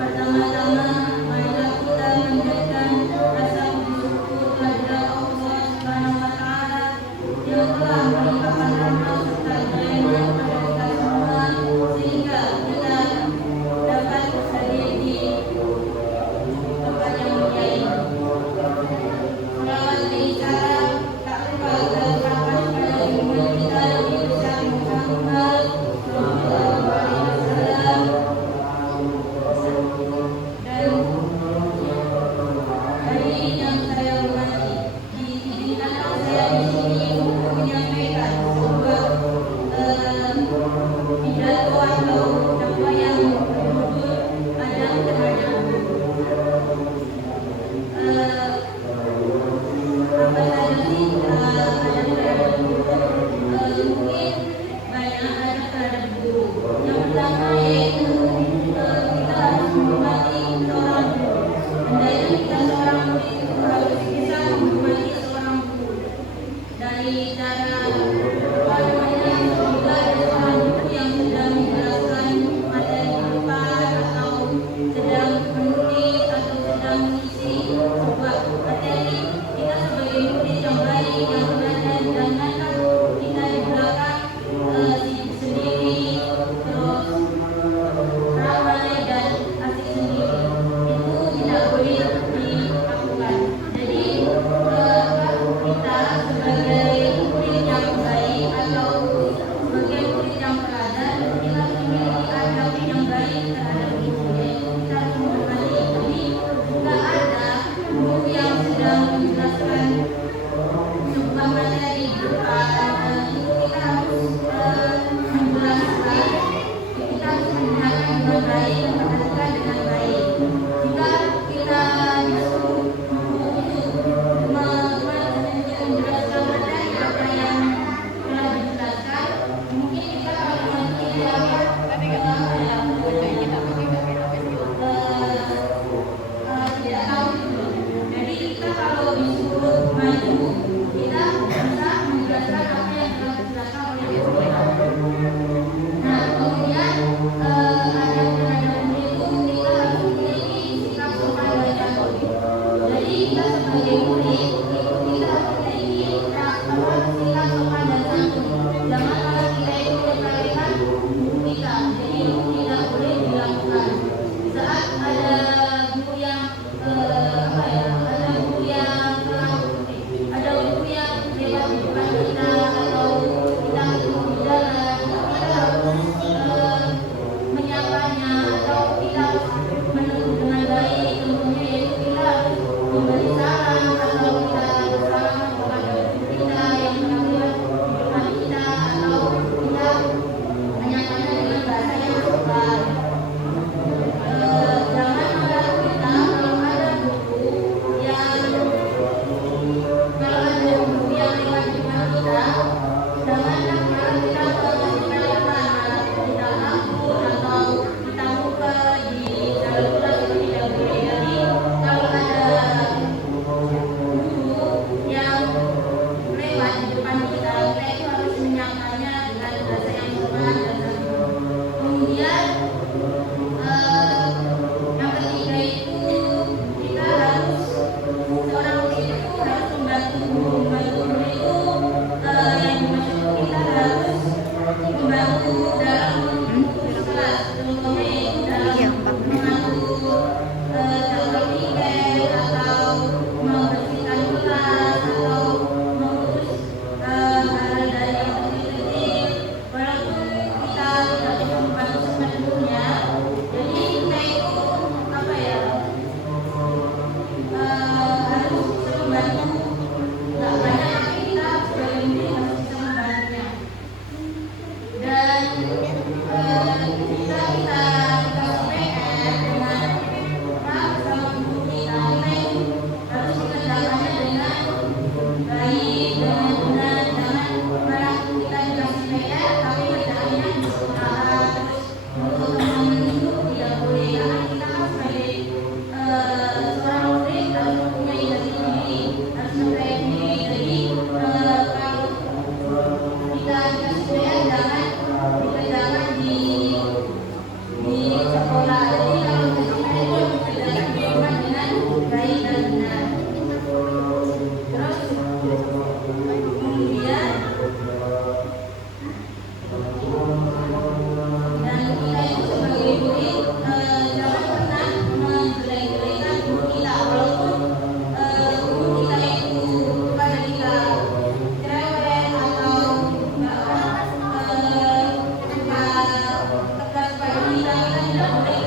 Pertama-tama, marilah kita menjadikan rasa bersyukur kehadirat Allah Subhanahu wa Ta'ala yang telah melimpahkan rahmat serta hidayahnya kepada kita semua sehingga kita dapat hadir di tempat yang mulia ini. Selawat dan salam tak lupa kita ucapkan kepada junjungan kita Nabi besar Muhammad Sallallahu Alaihi Wasallam. Dan hari yang saya hormati, diizinkan saya di sini untuk menyampaikan sebuah pidato atau dakwah yang berjudul Adab Terhadap apa saja sih adab terhadap guru? Mungkin banyak adab terhadap guru. Yang pertama yaitu kita harus menghormati seorang guru. Hendaknya kita seorang murid itu harus bisa menghormati seorang guru. Dari cara bagaimana juga ada seorang guru yang sedang menjelaskan materi di depan atau sedang menulis atau sedang mengisi sebuah materi. Kita sebagai murid yang baik, yang benar, janganlah kita di belakang sibuk sendiri, terus ramai dan asik sendiri. Itu tidak boleh dilakukan. Jadi kita sebagai murid yang baik atau sebagai murid yang teladan, kita memiliki adab yang baik terhadap guru, yaitu kita harus menghormati. Jadi jika ada guru yang sedang menjelaskan sebuah materi di depan, itu kita harus menjelaskan, kita harus mendengarkan dengan baik, memperhatikan dengan baik. Jika kita disuruh untuk menjelaskan materi apa yang telah dijelaskan, mungkin kita akan tidak tahu itu. Jadi kita kalau disuruh maju, kita bisa menjelaskan apa yang telah dijelaskan oleh guru. Nah, kemudian ada terhadap guru itu kita Yang